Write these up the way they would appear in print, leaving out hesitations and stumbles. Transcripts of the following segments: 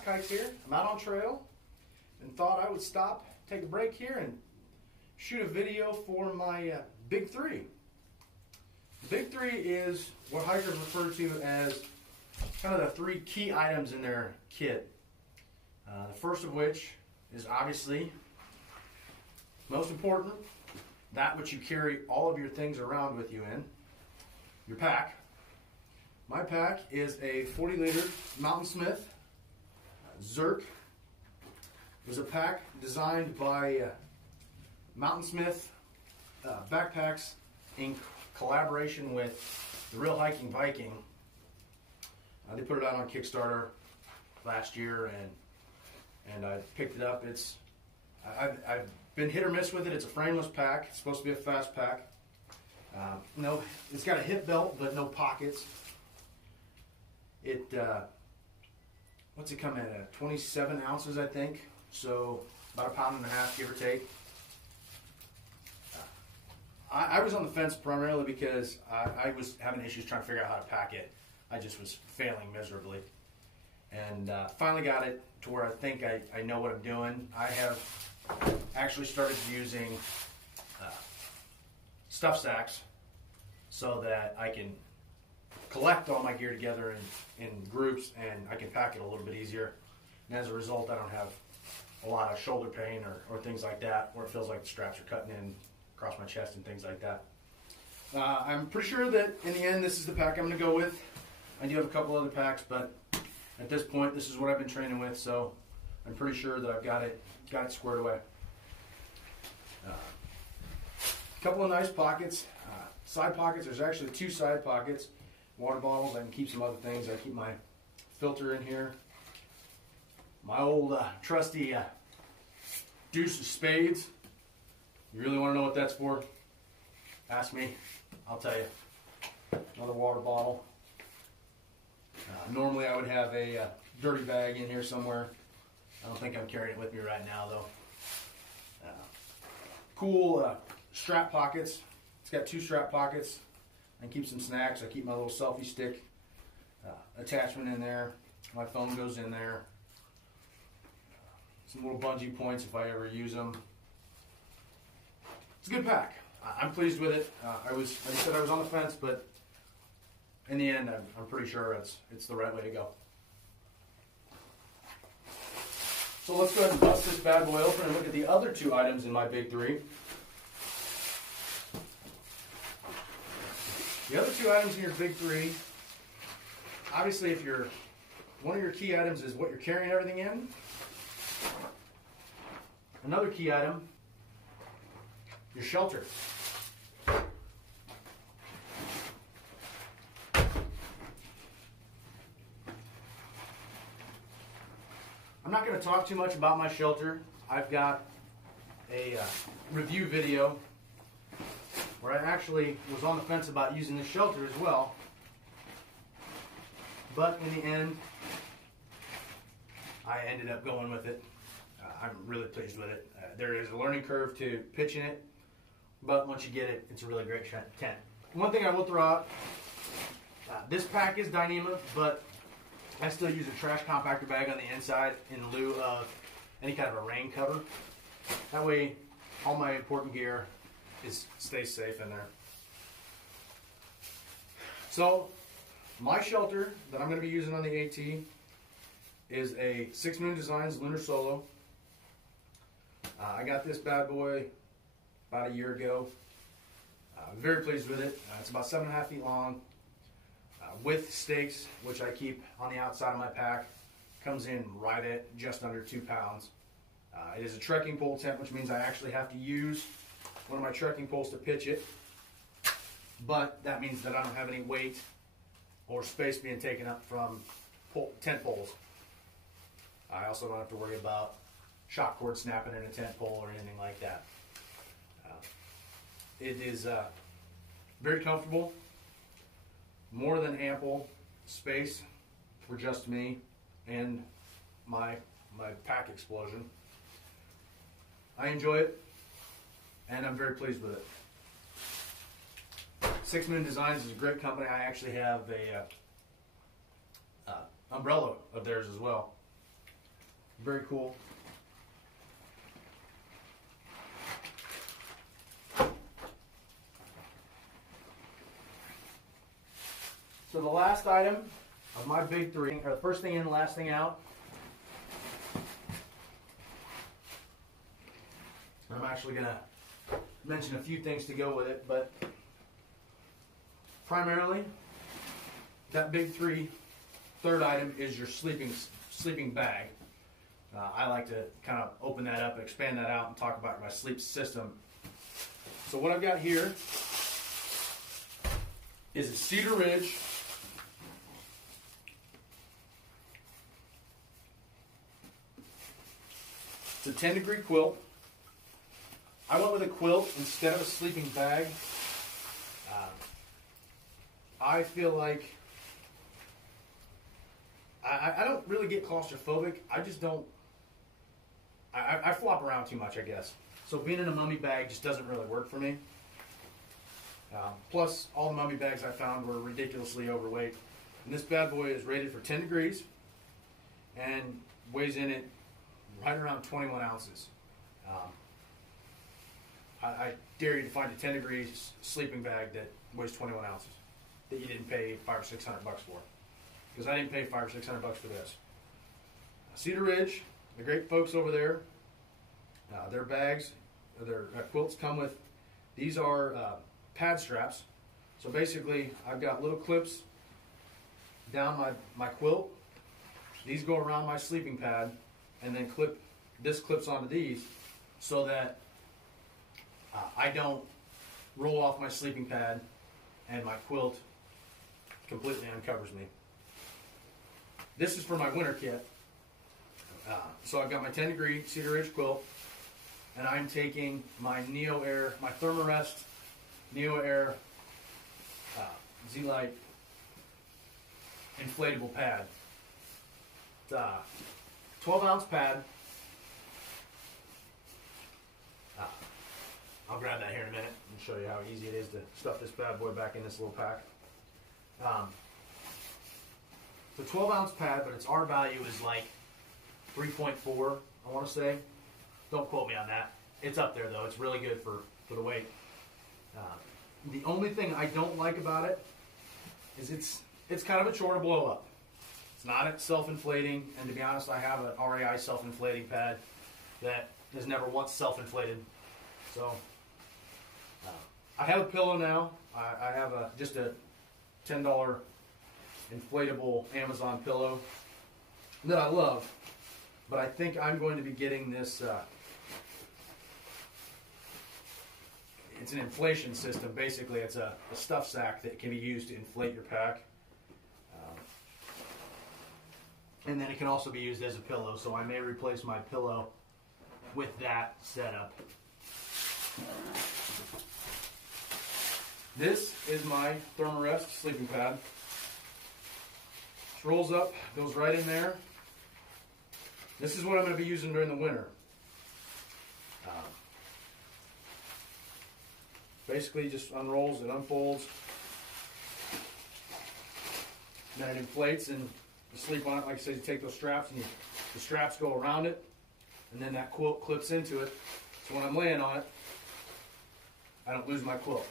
Fast Hikes here. I'm out on trail and thought I would stop, take a break here, and shoot a video for my Big 3. Big 3 is what hikers refer to as kind of the 3 key items in their kit. The first of which is obviously most important, that which you carry all of your things around with you in, your pack. My pack is a 40-liter Mountainsmith Zero. It was a pack designed by Mountainsmith Backpacks in collaboration with the Real Hiking Viking. They put it out on Kickstarter last year, and I picked it up. I've been hit or miss with it. It's a frameless pack. It's supposed to be a fast pack. No, it's got a hip belt, but no pockets. What's it come at? 27 ounces, I think. So about 1.5 pounds, give or take. I was on the fence primarily because I was having issues trying to figure out how to pack it. I just was failing miserably. And finally got it to where I think I know what I'm doing. I have actually started using stuff sacks so that I can collect all my gear together in groups, and I can pack it a little bit easier. And as a result, I don't have a lot of shoulder pain or things like that, where it feels like the straps are cutting in across my chest and things like that. I'm pretty sure that in the end, this is the pack I'm going to go with. I do have a couple other packs, but at this point, this is what I've been training with, so I'm pretty sure that I've got it squared away. A couple of nice pockets, side pockets. There's actually 2 side pockets. Water bottles. I can keep some other things. I keep my filter in here. My old trusty deuce of spades. You really want to know what that's for? Ask me. I'll tell you. Another water bottle. Normally I would have a dirty bag in here somewhere. I don't think I'm carrying it with me right now though. Cool strap pockets. It's got 2 strap pockets. I keep some snacks. I keep my little selfie stick attachment in there. My phone goes in there. Some little bungee points if I ever use them. It's a good pack. I'm pleased with it. Like I said, I was on the fence, but in the end, I'm pretty sure it's the right way to go. So let's go ahead and bust this bad boy open and look at the other 2 items in my Big 3. The other 2 items in your Big 3, obviously if one of your key items is what you're carrying everything in. Another key item, your shelter. I'm not going to talk too much about my shelter. I've got a review video where I actually was on the fence about using this shelter as well. But in the end, I ended up going with it. I'm really pleased with it. There is a learning curve to pitching it, but once you get it, it's a really great tent. One thing I will throw out, this pack is Dyneema, but I still use a trash compactor bag on the inside in lieu of any kind of a rain cover. That way, all my important gear stays safe in there. So, my shelter that I'm going to be using on the AT is a 6 Moon Designs Lunar Solo. I got this bad boy about a year ago. Very pleased with it. It's about 7.5 feet long. With stakes, which I keep on the outside of my pack, comes in right at just under 2 pounds. It is a trekking pole tent, which means I actually have to use one of my trekking poles to pitch it, but that means that I don't have any weight or space being taken up from tent poles. I also don't have to worry about shock cord snapping in a tent pole or anything like that. It is very comfortable, more than ample space for just me and my pack explosion. I enjoy it, and I'm very pleased with it. 6 Moon Designs is a great company. I actually have a umbrella of theirs as well. Very cool. So the last item of my big three, or the first thing in, last thing out. I'm actually going to mention a few things to go with it, but primarily that big three, third item is your sleeping bag. I like to kind of open that up and expand that out and talk about my sleep system. So what I've got here is a Cedar Ridge It's a 10-degree quilt. I went with a quilt instead of a sleeping bag. I feel like I don't really get claustrophobic. I just don't. I flop around too much, I guess. So being in a mummy bag just doesn't really work for me. Plus, all the mummy bags I found were ridiculously overweight. And this bad boy is rated for 10 degrees and weighs in it right around 21 ounces. I dare you to find a 10 degrees sleeping bag that weighs 21 ounces that you didn't pay $500 or $600 for. Because I didn't pay $500 or $600 for this. Cedar Ridge, the great folks over there, their bags, their quilts come with, these are pad straps. So basically, I've got little clips down my quilt. These go around my sleeping pad, and then this clips onto these so that I don't roll off my sleeping pad and my quilt completely uncovers me. This is for my winter kit. So I've got my 10-degree Cedar Ridge quilt, and I'm taking my Neo Air, my Thermarest Neo Air Z-Lite inflatable pad. It's a 12-ounce pad. I'll grab that here in a minute and show you how easy it is to stuff this bad boy back in this little pack. It's a 12-ounce pad, but its R value is like 3.4, I want to say. Don't quote me on that. It's up there, though. It's really good for the weight. The only thing I don't like about it is it's kind of a chore to blow up. It's not self-inflating, and to be honest, I have an RAI self-inflating pad that has never once self-inflated. So I have a pillow now. I have just a $10 inflatable Amazon pillow that I love, but I think I'm going to be getting this. It's an inflation system. Basically, it's a stuff sack that can be used to inflate your pack. And then it can also be used as a pillow, so I may replace my pillow with that setup. This is my Thermarest sleeping pad. It rolls up, goes right in there. This is what I'm going to be using during the winter. Basically just unrolls, it unfolds, and then it inflates, and you sleep on it. Like I said, you take those straps and the straps go around it, and then that quilt clips into it. So when I'm laying on it, I don't lose my quilt.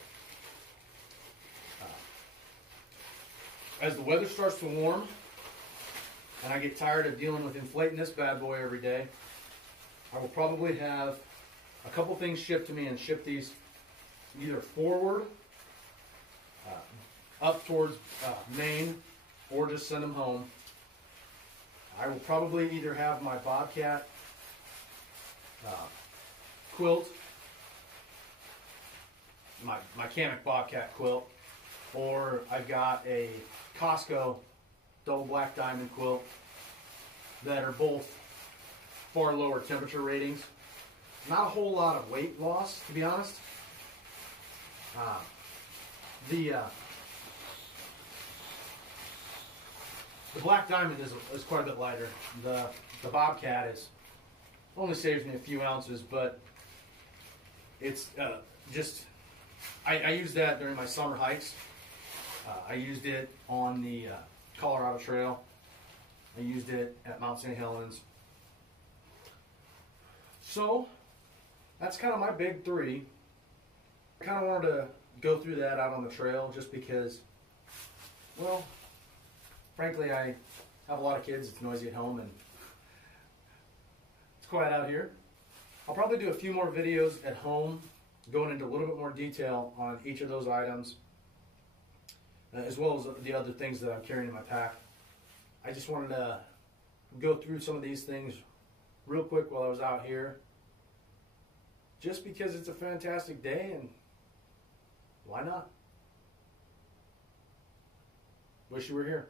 As the weather starts to warm, and I get tired of dealing with inflating this bad boy every day, I will probably have a couple things shipped to me and ship these either forward, up towards Maine, or just send them home. I will probably either have my Bobcat quilt, my Kamek Bobcat quilt, or I've got a Costco double black diamond quilt that are both far lower temperature ratings. Not a whole lot of weight loss, to be honest. The black diamond is quite a bit lighter. The Bobcat only saves me a few ounces, but it's I use that during my summer hikes. I used it on the Colorado Trail. I used it at Mount St. Helens. So that's kind of my big three. I kind of wanted to go through that out on the trail just because, well, frankly, I have a lot of kids. It's noisy at home and it's quiet out here. I'll probably do a few more videos at home going into a little bit more detail on each of those items, as well as the other things that I'm carrying in my pack. I just wanted to go through some of these things real quick while I was out here, just because it's a fantastic day and why not? Wish you were here.